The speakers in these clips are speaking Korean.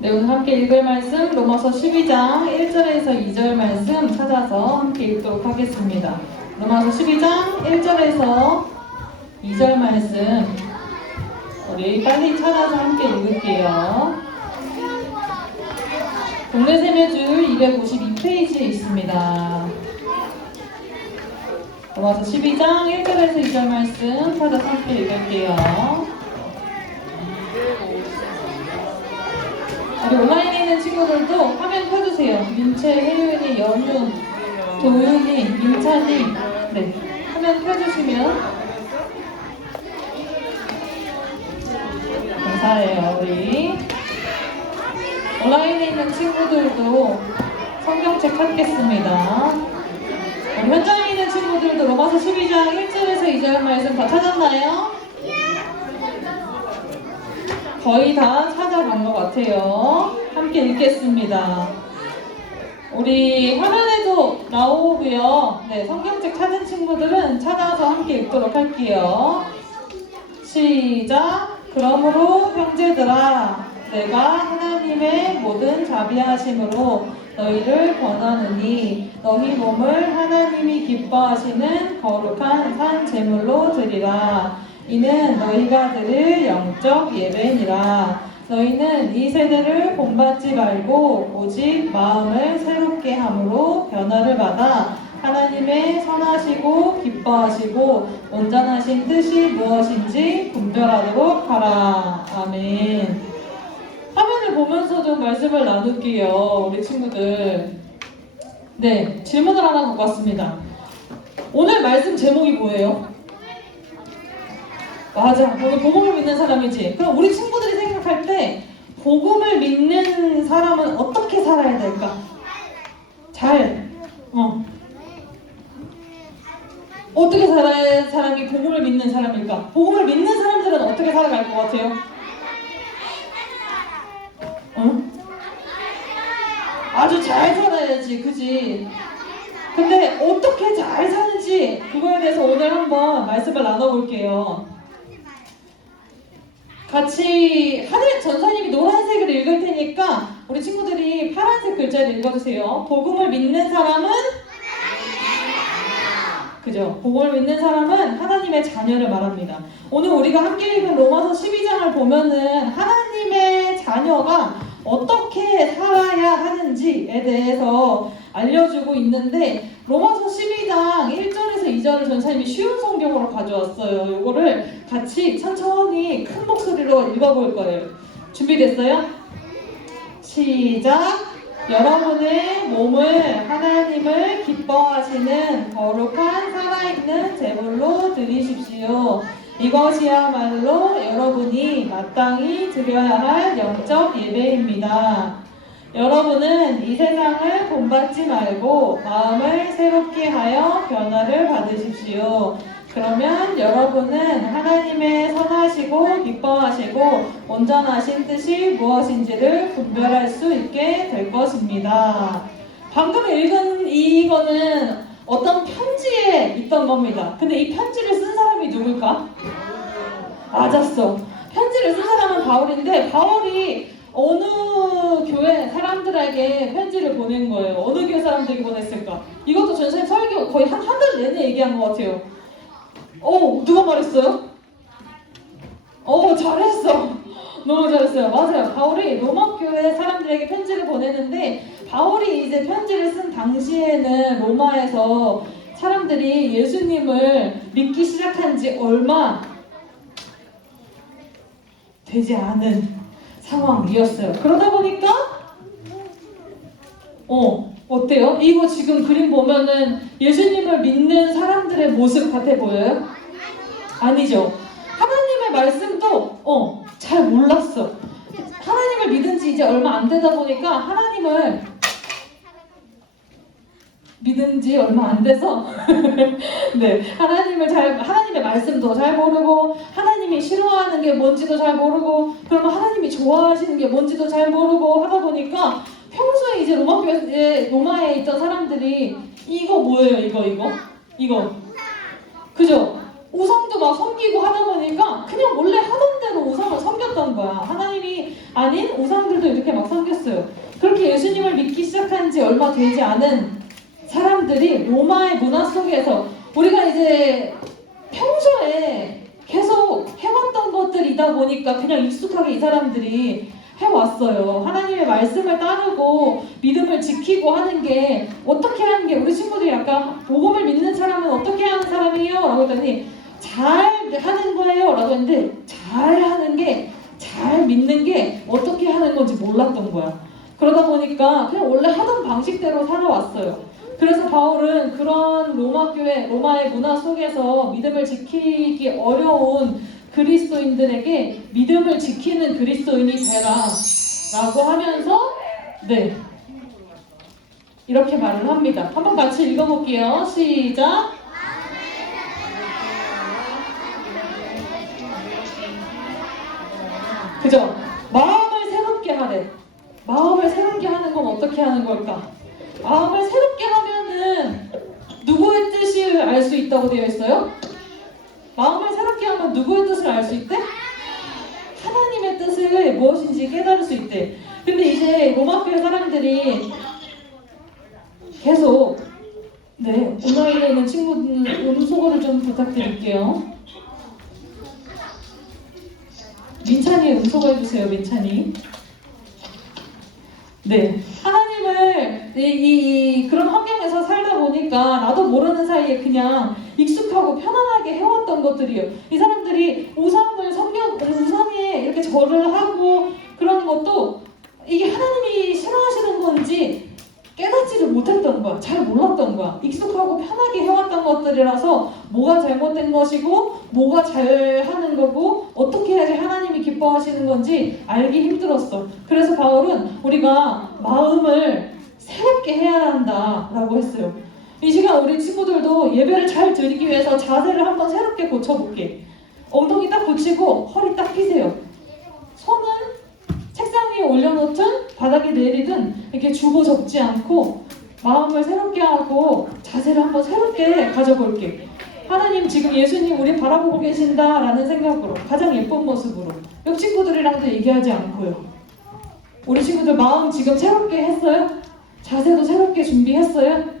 네, 오늘 함께 읽을 말씀 로마서 12장 1절에서 2절 말씀 찾아서 함께 읽도록 하겠습니다. 로마서 12장 1절에서 2절 말씀 우리 빨리 찾아서 함께 읽을게요. 동네 세매줄 252페이지에 있습니다. 로마서 12장 1절에서 2절 말씀 찾아서 함께 읽을게요. 우리 온라인에 있는 친구들도 화면 켜주세요. 윤채, 혜윤이, 연윤, 도윤이, 윤찬이, 네, 화면 켜주시면 감사해요. 우리 온라인에 있는 친구들도 성경책 찾겠습니다. 우리 현장에 있는 친구들도 로마서 12장 1절에서 2절 말씀 다 찾았나요? 거의 다 찾아간 것 같아요. 함께 읽겠습니다. 우리 화면에도 나오고요. 네, 성경책 찾은 친구들은 찾아서 함께 읽도록 할게요. 시작! 그러므로 형제들아, 내가 하나님의 모든 자비하심으로 너희를 권하느니 너희 몸을 하나님이 기뻐하시는 거룩한 산 제물로 드리라. 이는 너희가 드릴 영적 예배니라. 너희는 이 세대를 본받지 말고 오직 마음을 새롭게 함으로 변화를 받아 하나님의 선하시고 기뻐하시고 온전하신 뜻이 무엇인지 분별하도록 하라. 아멘. 화면을 보면서 좀 말씀을 나눌게요. 우리 친구들. 네, 질문을 하나 갖고 왔습니다. 오늘 말씀 제목이 뭐예요? 맞아, 오늘 복음을 믿는 사람이지. 그럼 우리 친구들이 생각할 때 복음을 믿는 사람은 어떻게 살아야 될까? 어떻게 살아야 사람이 복음을 믿는 사람일까? 복음을 믿는 사람들은 어떻게 살아갈 것 같아요? 아주 잘 살아야지, 그지? 근데 어떻게 잘 사는지 그거에 대해서 오늘 한번 말씀을 나눠볼게요. 같이 하늘 전사님이 노란색을 읽을 테니까 우리 친구들이 파란색 글자를 읽어주세요. 복음을 믿는 사람은 그죠? 복음을 믿는 사람은 하나님의 자녀를 말합니다. 오늘 우리가 함께 읽은 로마서 12장을 보면은 하나님의 자녀가 어떻게 살아야 하는지에 대해서 알려주고 있는데 로마서 12장 1절에서 2절을 전사님이 쉬운 성경으로 가져왔어요. 이거를 같이 천천히 큰 목소리로 읽어볼 거예요. 준비됐어요? 시작! 여러분의 몸을 하나님을 기뻐하시는 거룩한 살아있는 제물로 드리십시오. 이것이야말로 여러분이 마땅히 드려야 할 영적 예배입니다. 여러분은 이 세상을 본받지 말고 마음을 새롭게 하여 변화를 받으십시오. 그러면 여러분은 하나님의 선하시고 기뻐하시고 온전하신 뜻이 무엇인지를 분별할 수 있게 될 것입니다. 방금 읽은 이거는 어떤 편지에 있던 겁니다. 근데 이 편지를 쓴 사람이 누굴까? 맞았어. 편지를 쓴 사람은 바울인데 바울이 어느 교회 사람들에게 편지를 보낸 거예요. 어느 교회 사람들에게 보냈을까? 이것도 전선생 설교 거의 한 달 내내 얘기한 것 같아요. 누가 말했어요? 잘했어. 너무 잘했어요. 맞아요. 바울이 로마 교회 사람들에게 편지를 보내는데 바울이 이제 편지를 쓴 당시에는 로마에서 사람들이 예수님을 믿기 시작한 지 얼마 되지 않은 상황이었어요. 그러다 보니까 어때요? 이거 지금 그림 보면은 예수님을 믿는 사람들의 모습 같아 보여요? 아니죠. 하나님의 말씀도 잘 몰랐어. 하나님을 믿은 지 이제 얼마 안 되다 보니까 하나님을 믿은 지 얼마 안 돼서 네, 하나님의 말씀도 잘 모르고 하나님이 싫어하는 게 뭔지도 잘 모르고 그러면 하나님이 좋아하시는 게 뭔지도 잘 모르고 하다 보니까 평소에 이제 로마에 있던 사람들이 이거 뭐예요? 이거 그죠? 우상도 막 섬기고 하다 보니까 그냥 원래 하던 대로 아닌 우상들도 이렇게 막 섬겼어요. 그렇게 예수님을 믿기 시작한 지 얼마 되지 않은 사람들이 로마의 문화 속에서 우리가 이제 평소에 계속 해왔던 것들이다 보니까 그냥 익숙하게 이 사람들이 해왔어요. 하나님의 말씀을 따르고 믿음을 지키고 하는 게 어떻게 하는 게 우리 친구들이 약간 복음을 믿는 사람은 어떻게 하는 사람이에요? 라고 했더니 잘 하는 거예요 라고 했는데 잘 하는 게 잘 믿는 게 어떻게 하는 건지 몰랐던 거야. 그러다 보니까 그냥 원래 하던 방식대로 살아왔어요. 그래서 바울은 그런 로마의 문화 속에서 믿음을 지키기 어려운 그리스도인들에게 믿음을 지키는 그리스도인이 되라 라고 하면서 이렇게 말을 합니다. 한번 같이 읽어볼게요. 시작! 그죠? 마음을 새롭게 하래. 마음을 새롭게 하는 건 어떻게 하는 걸까? 마음을 새롭게 하면은 누구의 뜻을 알 수 있다고 되어 있어요? 마음을 새롭게 하면 누구의 뜻을 알 수 있대? 하나님의 뜻을 무엇인지 깨달을 수 있대. 근데 이제 로마교회 사람들이 계속 온라인에 있는 친구들 음소거를 좀 부탁드릴게요. 민찬이 음소거 해주세요. 민찬이. 하나님을 그런 환경에서 살다 보니까 나도 모르는 사이에 그냥 익숙하고 편안하게 해왔던 것들이에요. 이 사람들이 우상에 이렇게 절을 하고 그러는 것도 이게 하나님이 싫어하시는 건지 깨닫지를 못했던 거야. 잘 몰랐던 거야. 익숙하고 편하게 해왔던 것들이라서 뭐가 잘못된 것이고 뭐가 잘하는 거고 어떻게 해야지 하나님이 기뻐하시는 건지 알기 힘들었어. 그래서 바울은 우리가 마음을 새롭게 해야 한다라고 했어요. 이 시간 우리 친구들도 예배를 잘 드리기 위해서 자세를 한번 새롭게 고쳐볼게. 엉덩이 딱 붙이고 허리 딱 펴세요. 손은 책상 위에 올려놓든 바닥에 내리든 이렇게 주고 접지 않고 마음을 새롭게 하고 자세를 한번 새롭게 가져볼게. 하나님 지금 예수님 우리 바라보고 계신다라는 생각으로 가장 예쁜 모습으로 옆 친구들이랑도 얘기하지 않고요. 우리 친구들 마음 지금 새롭게 했어요? 자세도 새롭게 준비했어요?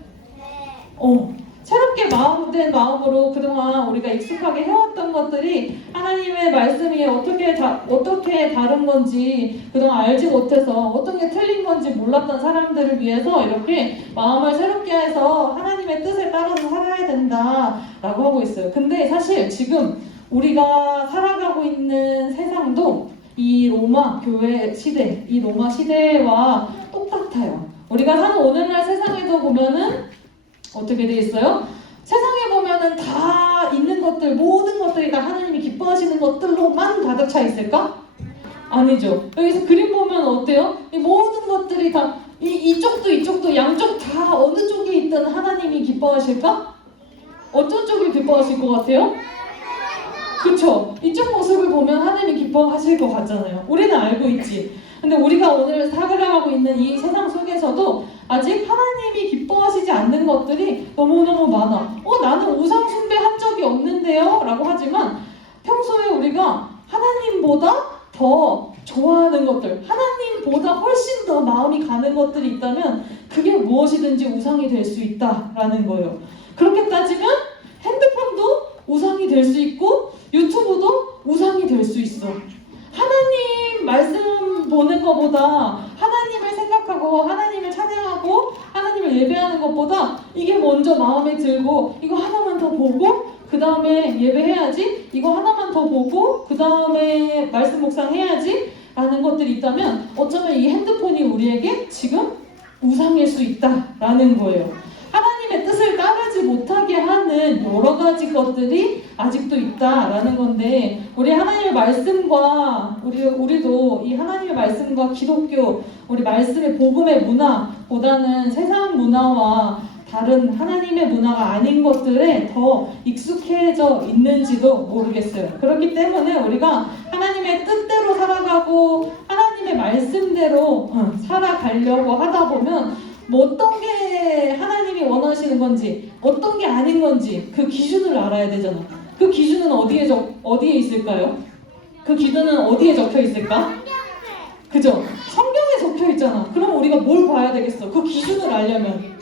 새롭게 마음된 마음으로 그동안 우리가 익숙하게 해왔던 것들이 하나님의 말씀이 어떻게 다른 건지 그동안 알지 못해서 어떤 게 틀린 건지 몰랐던 사람들을 위해서 이렇게 마음을 새롭게 해서 하나님의 뜻에 따라서 살아야 된다라고 하고 있어요. 근데 사실 지금 우리가 살아가고 있는 세상도 이 로마 교회 시대, 이 로마 시대와 똑같아요. 우리가 사는 오늘날 세상에도 보면은 어떻게 돼 있어요? 세상에 보면은 다 있는 것들, 모든 것들이 다 하나님이 기뻐하시는 것들로만 가득 차 있을까? 아니죠. 여기서 그림 보면 어때요? 이 모든 것들이 다 이쪽도 양쪽 다 어느 쪽에 있든 하나님이 기뻐하실까? 어떤 쪽을 기뻐하실 것 같아요? 그쵸? 이쪽 모습을 보면 하나님이 기뻐하실 것 같잖아요. 우리는 알고 있지. 근데 우리가 오늘 살아가고 있는 이 세상 속에서도 아직 하나님이 기뻐하시지 않는 것들이 너무너무 많아. 나는 우상 숭배한 적이 없는데요? 라고 하지만 평소에 우리가 하나님보다 더 좋아하는 것들, 하나님보다 훨씬 더 마음이 가는 것들이 있다면 그게 무엇이든지 우상이 될 수 있다라는 거예요. 그렇게 따지면 핸드폰도 우상이 될 수 있고 유튜브도 우상이 될 수 있어. 하나님 말씀 보는 것보다 하나님을 생각하고 하나님을 찬양하고 하나님을 예배하는 것보다 이게 먼저 마음에 들고 이거 하나만 더 보고 그 다음에 예배해야지, 이거 하나만 더 보고 그 다음에 말씀 묵상해야지 라는 것들이 있다면 어쩌면 이 핸드폰이 우리에게 지금 우상일 수 있다라는 거예요. 하나님의 뜻을 따르지 못하게 하는 여러 가지 것들이 아직도 있다라는 건데, 우리 하나님의 말씀과 우리도 이 하나님의 말씀과 기독교, 우리 말씀의 복음의 문화보다는 세상 문화와 다른 하나님의 문화가 아닌 것들에 더 익숙해져 있는지도 모르겠어요. 그렇기 때문에 우리가 하나님의 뜻대로 살아가고 하나님의 말씀대로 살아가려고 하다 보면 어떤 게 하나님이 원하시는 건지 어떤 게 아닌 건지 그 기준을 알아야 되잖아. 그 기준은 어디에 있을까요? 그 기준은 어디에 적혀 있을까? 그죠? 성경에 적혀 있잖아. 그럼 우리가 뭘 봐야 되겠어? 그 기준을 알려면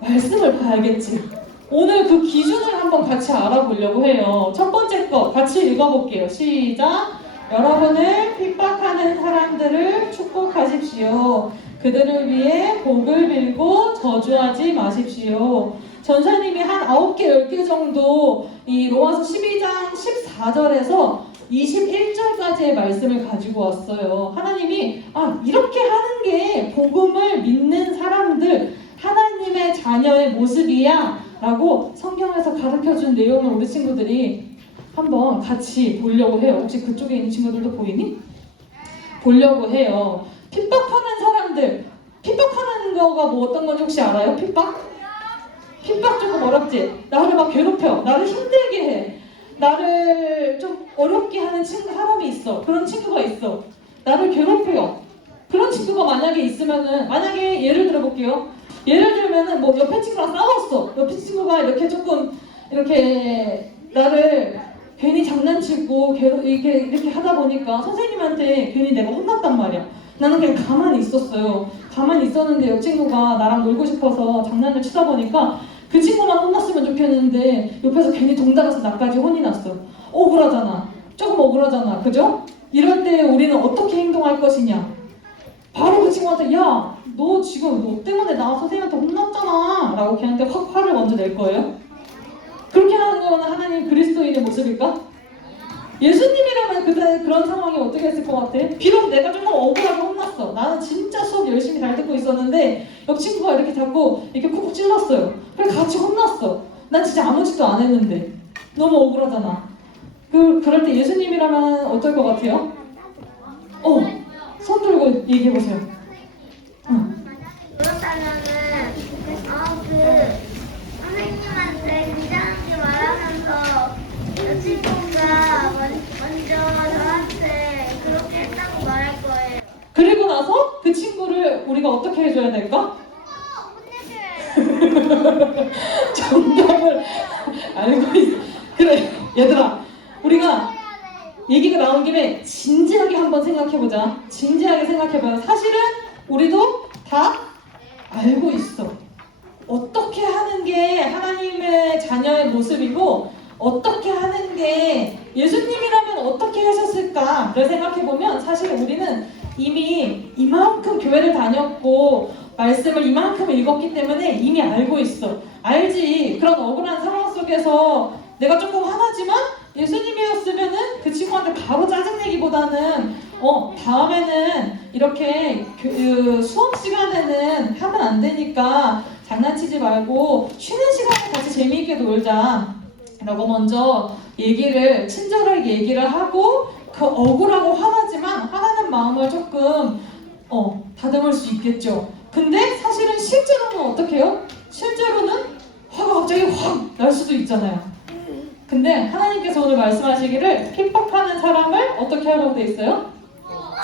말씀을 봐야겠지. 오늘 그 기준을 한번 같이 알아보려고 해요. 첫 번째 거 같이 읽어볼게요. 시작. 여러분을 핍박하는 사람들을 축복하십시오. 그들을 위해 복을 빌고 저주하지 마십시오. 전사님이 한 9개, 10개 정도 이 로마서 12장 14절에서 21절까지의 말씀을 가지고 왔어요. 하나님이 이렇게 하는 게 복음을 믿는 사람들, 하나님의 자녀의 모습이야 라고 성경에서 가르쳐준 내용을 우리 친구들이 한번 같이 보려고 해요. 혹시 그쪽에 있는 친구들도 보이니? 보려고 해요. 핍박하는 사람들, 핍박하는 거가 뭐 어떤 건지 혹시 알아요? 핍박 조금 어렵지? 나를 막 괴롭혀, 나를 힘들게 해, 나를 좀 어렵게 하는 사람이 있어. 그런 친구가 있어. 나를 괴롭혀요. 그런 친구가 만약에 있으면은, 만약에 예를 들어볼게요. 예를 들면은 뭐 옆에 친구랑 싸웠어. 옆에 친구가 이렇게 조금 이렇게 나를 괜히 장난치고 이렇게 하다 보니까 선생님한테 괜히 내가 혼났단 말이야. 나는 그냥 가만히 있었어요. 가만히 있었는데 옆 친구가 나랑 놀고 싶어서 장난을 치다 보니까 그 친구만 혼났으면 좋겠는데 옆에서 괜히 동달아서 나까지 혼이 났어. 억울하잖아. 조금 억울하잖아. 그죠? 이럴 때 우리는 어떻게 행동할 것이냐? 바로 그 친구한테 야, 너 지금 너 때문에 나 선생님한테 혼났잖아 라고 걔한테 확 화를 먼저 낼 거예요? 그렇게 하는 거는 하나님 그리스도인의 모습일까? 예수님이라면 그런 상황이 어떻게 했을 것 같아? 비록 내가 조금 억울하게 혼났어. 나는 진짜 수업 열심히 잘 듣고 있었는데 옆 친구가 이렇게 자꾸 이렇게 콕콕 찔렀어요. 그래 같이 혼났어. 난 진짜 아무 짓도 안 했는데 너무 억울하잖아. 그럴 때 예수님이라면 어떨 것 같아요? 손 들고 얘기해보세요. 그렇다면은 선생님한테 굉장히 말하면서 여친구가 먼저 저한테 그렇게 했다고 말할 거예요. 그리고 나서 그 친구를 우리가 어떻게 해줘야 될까? 혼내줘야죠. 정답을 알고 있어. 그래, 얘들아, 우리가 얘기가 나온 김에 진지하게 한번 생각해보자. 진지하게 생각해봐요. 사실은 우리도 다 알고 있어. 어떻게 하는 게 하나님의 자녀의 모습이고 어떻게 하는 게 예수님이라면 어떻게 하셨을까를 생각해보면 사실 우리는 이미 이만큼 교회를 다녔고 말씀을 이만큼 읽었기 때문에 이미 알고 있어. 알지. 그런 억울한 상황 속에서 내가 조금 화나지만 예수님이었으면은 그 친구한테 바로 짜증내기보다는 다음에는 이렇게 수업 시간에는 하면 안 되니까 장난치지 말고 쉬는 시간에 같이 재미있게 놀자 라고 먼저 친절하게 얘기를 하고 그 억울하고 화나는 마음을 조금 다듬을 수 있겠죠. 근데 사실은 실제로는 어떻게 해요? 실제로는 화가 갑자기 확 날 수도 있잖아요. 근데 하나님께서 오늘 말씀하시기를 핍박하는 사람을 어떻게 하라고 돼 있어요?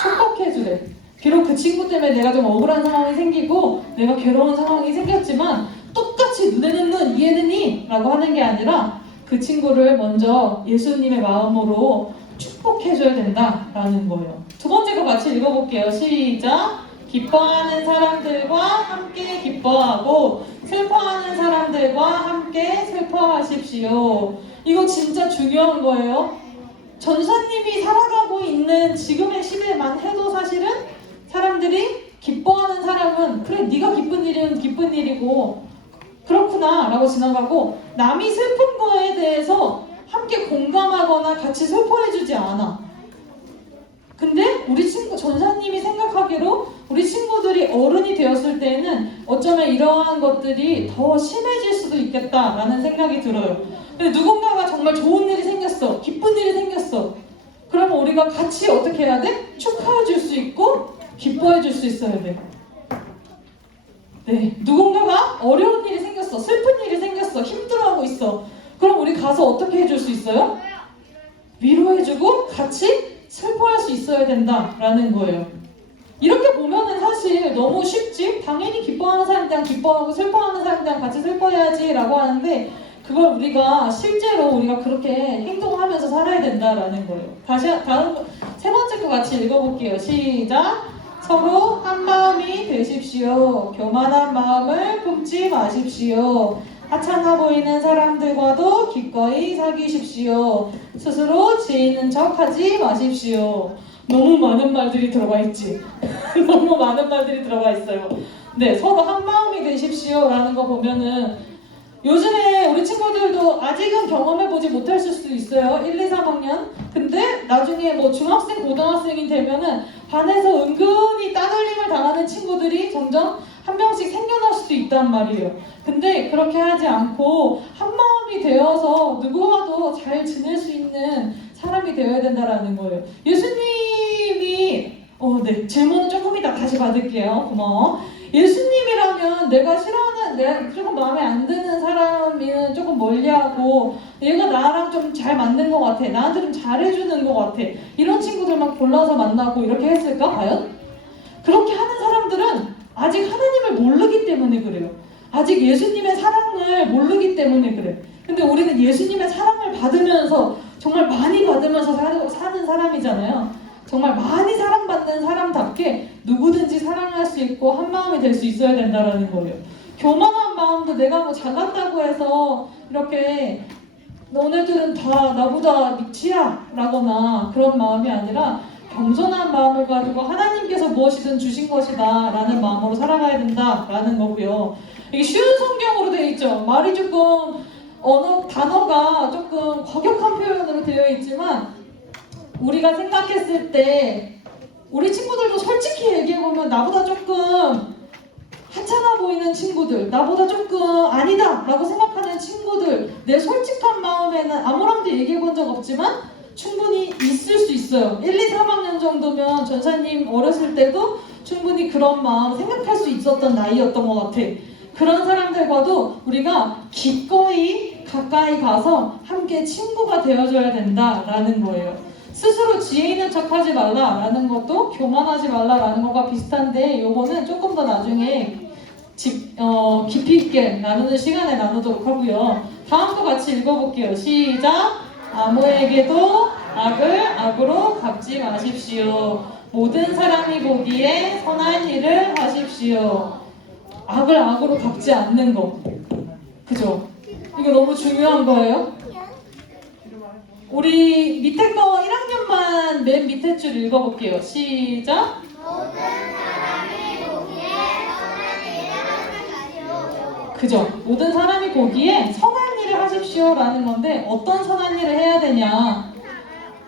축복해주래. 비록 그 친구 때문에 내가 좀 억울한 상황이 생기고 내가 괴로운 상황이 생겼지만 똑같이 눈에는 눈, 이에는 이 라고 하는 게 아니라 그 친구를 먼저 예수님의 마음으로 축복해줘야 된다라는 거예요. 두 번째 거 같이 읽어볼게요. 시작! 기뻐하는 사람들과 함께 기뻐하고 슬퍼하는 사람들과 함께 슬퍼하십시오. 이거 진짜 중요한 거예요. 전사님이 살아가고 있는 지금의 시대만 해도 사실은 사람들이 기뻐하는 사람은 그래 네가 기쁜 일은 기쁜 일이고 그렇구나 라고 지나가고 남이 슬픈 거에 대해서 함께 공감하거나 같이 슬퍼해주지 않아. 근데 우리 전사님이 생각하기로 우리 친구들이 어른이 되었을 때는 어쩌면 이러한 것들이 더 심해질 수도 있겠다라는 생각이 들어요. 근데 누군가가 정말 좋은 일이 생겼어. 기쁜 일이 생겼어. 그러면 우리가 같이 어떻게 해야 돼? 축하해 줄 수 있고 기뻐해 줄 수 있어야 돼. 네, 누군가가 어려운 일이 생겼어. 슬픈 일이 생겼어. 힘들어하고 있어. 그럼 우리 가서 어떻게 해줄 수 있어요? 위로해주고 같이 슬퍼할 수 있어야 된다라는 거예요. 이렇게 보면은 사실 너무 쉽지? 당연히 기뻐하는 사람들이랑 기뻐하고 슬퍼하는 사람들이랑 같이 슬퍼해야지 라고 하는데 그걸 실제로 우리가 그렇게 행동하면서 살아야 된다라는 거예요. 세 번째 거 거 같이 읽어볼게요. 시작. 서로 한 마음이 되십시오. 교만한 마음을 품지 마십시오. 하찮아 보이는 사람들과도 기꺼이 사귀십시오. 스스로 지혜 있는 척하지 마십시오. 너무 많은 말들이 들어가 있지. 너무 많은 말들이 들어가 있어요. 네, 서로 한 마음이 되십시오 라는 거 보면은 요즘에 우리 친구들도 아직은 경험해보지 못했을 수도 있어요. 1, 2, 3학년. 근데 나중에 뭐 중학생, 고등학생이 되면은 반에서 은근히 따돌림을 당하는 친구들이 점점 한 명씩 생겨날 수도 있단 말이에요. 근데 그렇게 하지 않고 한 마음이 되어서 누구와도 잘 지낼 수 있는 사람이 되어야 된다라는 거예요. 예수님이 네, 질문은 조금 이따 다시 받을게요. 고마워. 예수님이라면 내가 싫어하는, 내가 조금 마음에 안 드는 사람이면 조금 멀리하고 얘가 나랑 좀 잘 맞는 것 같아, 나한테 좀 잘해주는 것 같아, 이런 친구들만 골라서 만나고 이렇게 했을까 과연? 그렇게 하는 사람들은 아직 하나님을 모르기 때문에 그래요. 아직 예수님의 사랑을 모르기 때문에 그래. 근데 우리는 예수님의 사랑을 받으면서 정말 많이 받으면서 사는 사람이잖아요. 정말 많이 사랑받는 사람답게 누구든지 사랑할 수 있고 한 마음이 될 수 있어야 된다는 거예요. 교만한 마음도 내가 뭐 잘났다고 해서 이렇게 너네들은 다 나보다 밑이야 라거나 그런 마음이 아니라 겸손한 마음을 가지고 하나님께서 무엇이든 주신 것이다 라는 마음으로 살아가야 된다라는 거고요. 이게 쉬운 성경으로 되어 있죠. 말이 조금 단어가 조금 과격한 표현으로 되어 있지만 우리가 생각했을 때 우리 친구들도 솔직히 얘기해보면 나보다 조금 하찮아 보이는 친구들, 나보다 조금 아니다 라고 생각하는 친구들, 내 솔직한 마음에는 아무랑도 얘기해본 적 없지만 충분히 있을 수 있어요. 1, 2, 3학년 정도면 전사님 어렸을 때도 충분히 그런 마음 생각할 수 있었던 나이였던 것 같아. 그런 사람들과도 우리가 기꺼이 가까이 가서 함께 친구가 되어줘야 된다라는 거예요. 스스로 지혜 있는 척하지 말라라는 것도 교만하지 말라라는 것과 비슷한데 요거는 조금 더 나중에 깊이 있게 나누는 시간에 나누도록 하고요. 다음 거 같이 읽어볼게요. 시작! 아무에게도 악을 악으로 갚지 마십시오. 모든 사람이 보기에 선한 일을 하십시오. 악을 악으로 갚지 않는 거. 그죠? 이거 너무 중요한 거예요. 우리 밑에 거 1학년만 맨 밑에 줄 읽어볼게요. 시작! 모든 사람이 보기에 선한 일을 하십시오. 그죠? 모든 사람이 보기에 선한 일을 하십시오 라는 건데 어떤 선한 일을 해야 되냐?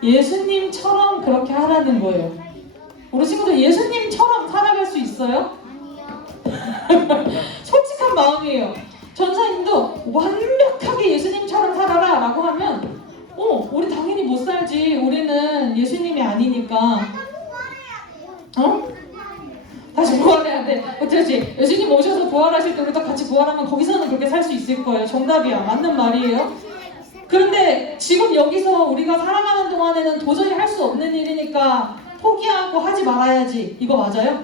예수님처럼 그렇게 하라는 거예요. 우리 친구들 예수님처럼 살아갈 수 있어요? 솔직한 마음이에요. 전사님도 완벽하게 예수님처럼 살아라 라고 하면 우리 당연히 못 살지. 우리는 예수님이 아니니까. 다시 부활해야 돼. 어쩌지? 예수님 오셔서 부활하실 때 우리도 같이 부활하면 거기서는 그렇게 살 수 있을 거예요. 정답이야. 맞는 말이에요. 그런데 지금 여기서 우리가 살아가는 동안에는 도저히 할 수 없는 일이니까 포기하고 하지 말아야지. 이거 맞아요?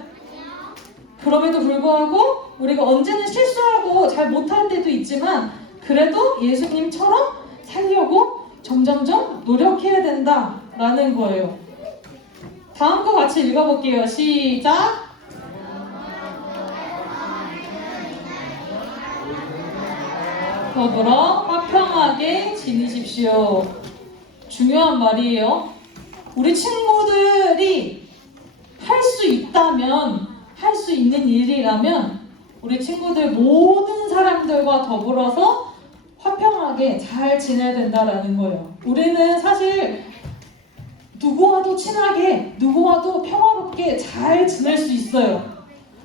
그럼에도 불구하고 우리가 언제는 실수하고 잘 못할 때도 있지만 그래도 예수님처럼 살려고 점점점 노력해야 된다라는 거예요. 다음 거 같이 읽어볼게요. 시작! 더불어 화평하게 지내십시오. 중요한 말이에요. 우리 친구들이 할 수 있다면, 할 수 있는 일이라면 우리 친구들 모든 사람들과 더불어서 화평하게 잘 지내야 된다라는 거예요. 우리는 사실 누구와도 친하게, 누구와도 평화롭게 잘 지낼 수 있어요.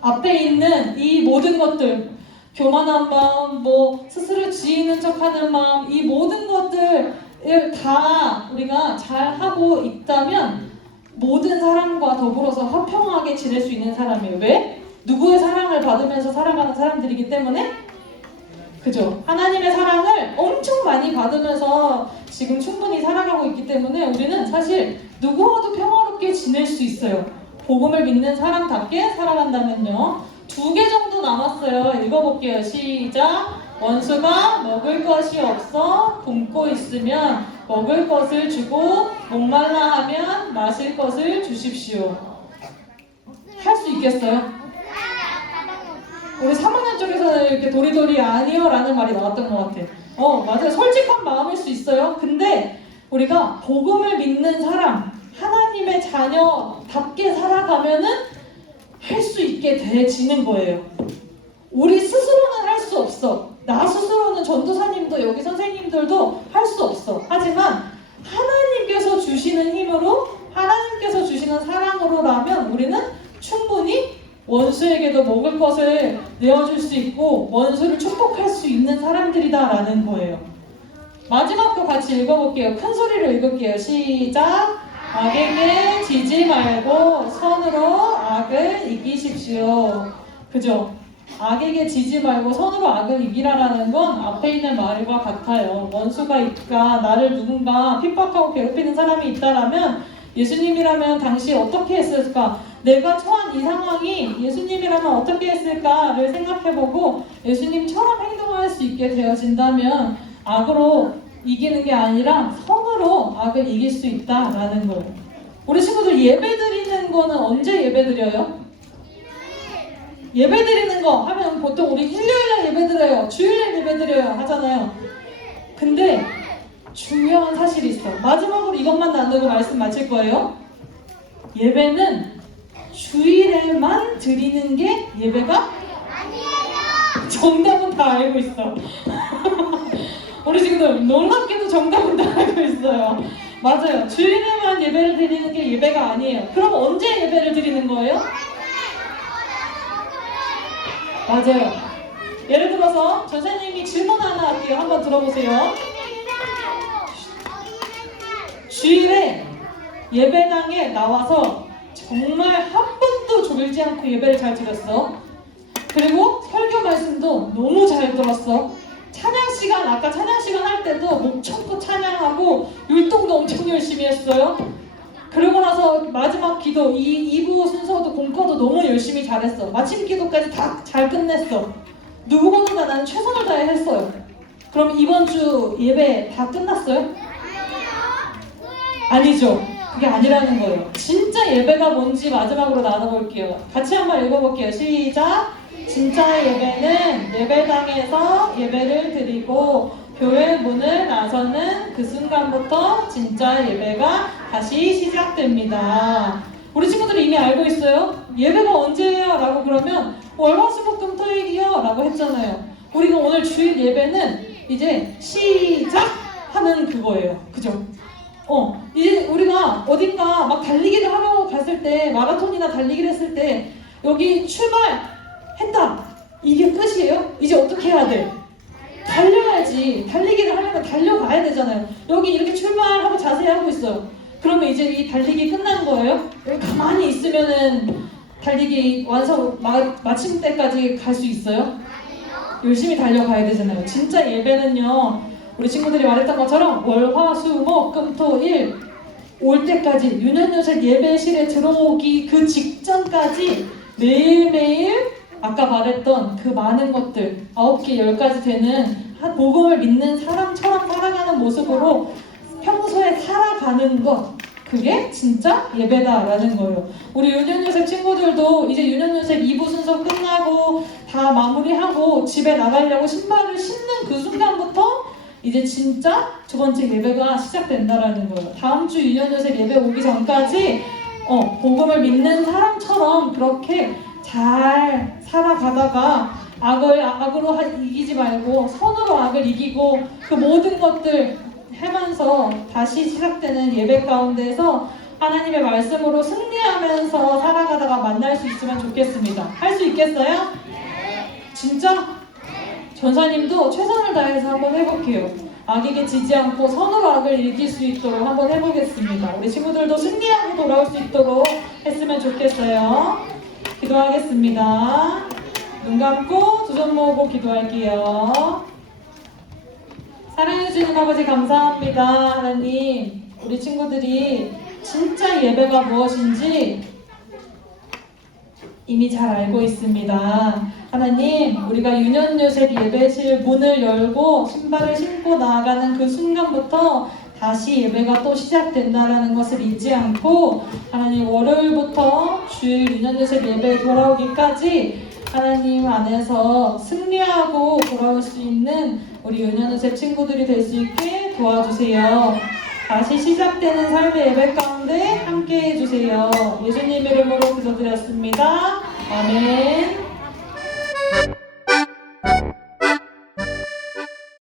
앞에 있는 이 모든 것들, 교만한 마음, 스스로 지혜 있는 척하는 마음, 이 모든 것들을 다 우리가 잘 하고 있다면 모든 사람과 더불어서 화평하게 지낼 수 있는 사람이에요. 왜? 누구의 사랑을 받으면서 살아가는 사람들이기 때문에. 그죠? 하나님의 사랑을 엄청 많이 받으면서 지금 충분히 살아가고 있기 때문에 우리는 사실 누구와도 평화롭게 지낼 수 있어요. 복음을 믿는 사람답게 살아간다면요. 2개 정도 남았어요. 읽어볼게요. 시작! 원수가 먹을 것이 없어 굶고 있으면 먹을 것을 주고 목말라 하면 마실 것을 주십시오. 할 수 있겠어요? 우리 3학년 쪽에서는 이렇게 도리도리 아니요 라는 말이 나왔던 것 같아. 맞아요. 솔직한 마음일 수 있어요. 근데 우리가 복음을 믿는 사람, 하나님의 자녀답게 살아가면은 할 수 있게 되지는 거예요. 우리 스스로는 할 수 없어. 나 스스로는 전도사님도 여기 선생님들도 할 수 없어. 하지만 하나님께서 주시는 힘으로, 하나님께서 주시는 사랑으로라면 우리는 충분히 원수에게도 먹을 것을 내어줄 수 있고 원수를 축복할 수 있는 사람들이다라는 거예요. 마지막 거 같이 읽어볼게요. 큰 소리로 읽을게요. 시작! 악에게 지지 말고 선으로 악을 이기십시오. 그죠? 악에게 지지 말고 선으로 악을 이기라라는 건 앞에 있는 말과 같아요. 원수가 있다, 나를 누군가 핍박하고 괴롭히는 사람이 있다라면 예수님이라면 당시 어떻게 했을까? 내가 처한 이 상황이 예수님이라면 어떻게 했을까를 생각해보고 예수님처럼 행동할 수 있게 되어진다면 악으로 이기는 게 아니라 선으로 악을 이길 수 있다라는 거예요. 우리 친구들 예배 드리는 거는 언제 예배 드려요? 예배 드리는 거 하면 보통 우리 일요일에 예배 드려요, 주일에 예배 드려요 하잖아요. 근데 중요한 사실이 있어. 마지막으로 이것만 나누고 말씀 마칠 거예요. 예배는 주일에만 드리는 게 예배가 아니에요. 정답은 다 알고 있어. 우리 지금 놀랍게도 정답은 다 알고 있어요. 맞아요. 주일에만 예배를 드리는 게 예배가 아니에요. 그럼 언제 예배를 드리는 거예요? 맞아요. 예를 들어서 선생님이 질문 하나 할게요. 한번 들어보세요. 주일에 예배당에 나와서 정말 한 번도 졸지 않고 예배를 잘 드렸어. 그리고 설교 말씀도 너무 잘 들었어. 찬양 시간, 아까 찬양 시간 할 때도 목 참고 찬양하고 율동도 엄청 열심히 했어요. 그러고 나서 마지막 기도, 2부 순서도 공과도 너무 열심히 잘했어. 마침 기도까지 다 잘 끝냈어. 누구보다 나는 최선을 다해 했어요. 그럼 이번 주 예배 다 끝났어요? 아니죠. 그게 아니라는 거예요. 진짜 예배가 뭔지 마지막으로 나눠볼게요. 같이 한번 읽어볼게요. 시작! 진짜 예배는 예배당에서 예배를 드리고 교회 문을 나서는 그 순간부터 진짜 예배가 다시 시작됩니다. 우리 친구들이 이미 알고 있어요? 예배가 언제예요? 라고 그러면 월화수목금토일이요 라고 했잖아요. 우리가 오늘 주일 예배는 이제 시작하는 그거예요. 그죠? 이제 우리가 어딘가 막 달리기를 하려고 갔을 때, 마라톤이나 달리기를 했을 때 여기 출발했다. 이게 끝이에요? 이제 어떻게 해야 돼? 달려야지. 달리기를 하려면 달려가야 되잖아요. 여기 이렇게 출발하고 자세히 하고 있어요. 그러면 이제 이 달리기 끝난 거예요? 여기 가만히 있으면은 달리기 완성 마침 때까지 갈 수 있어요? 열심히 달려가야 되잖아요. 진짜 예배는요, 우리 친구들이 말했던 것처럼 월화수목금토일 올 때까지, 유년요셉 예배실에 들어오기 그 직전까지 매일매일 아까 말했던 그 많은 것들 9개, 10가지 되는 복음을 믿는 사람처럼 살아가는 모습으로 평소에 살아가는 것, 그게 진짜 예배다라는 거예요. 우리 유년요셉 친구들도 이제 유년요셉 2부 순서 끝나고 다 마무리하고 집에 나가려고 신발을 신는 그 순간부터 이제 진짜 두 번째 예배가 시작된다라는 거예요. 다음 주 유년요셉 예배 오기 전까지 복음을 믿는 사람처럼 그렇게 잘 살아가다가 악으로 이기지 말고 선으로 악을 이기고 그 모든 것들 하면서 다시 시작되는 예배 가운데서 하나님의 말씀으로 승리하면서 살아가다가 만날 수 있으면 좋겠습니다. 할 수 있겠어요? 진짜? 전사님도 최선을 다해서 한번 해볼게요. 악에게 지지 않고 선으로 악을 이길 수 있도록 한번 해보겠습니다. 우리 친구들도 승리하고 돌아올 수 있도록 했으면 좋겠어요. 기도하겠습니다. 눈 감고 두 손 모으고 기도할게요. 사랑해주시는 아버지 감사합니다. 하나님, 우리 친구들이 진짜 예배가 무엇인지 이미 잘 알고 있습니다. 하나님, 우리가 유년요셉 예배실 문을 열고 신발을 신고 나아가는 그 순간부터 다시 예배가 또 시작된다라는 것을 잊지 않고 하나님 월요일부터 주일 유년요셉 예배에 돌아오기까지 하나님 안에서 승리하고 돌아올 수 있는 우리 유년요셉 친구들이 될 수 있게 도와주세요. 다시 시작되는 삶의 예배 가운데 함께 해주세요. 예수님 이름으로 기도드렸습니다. 아멘.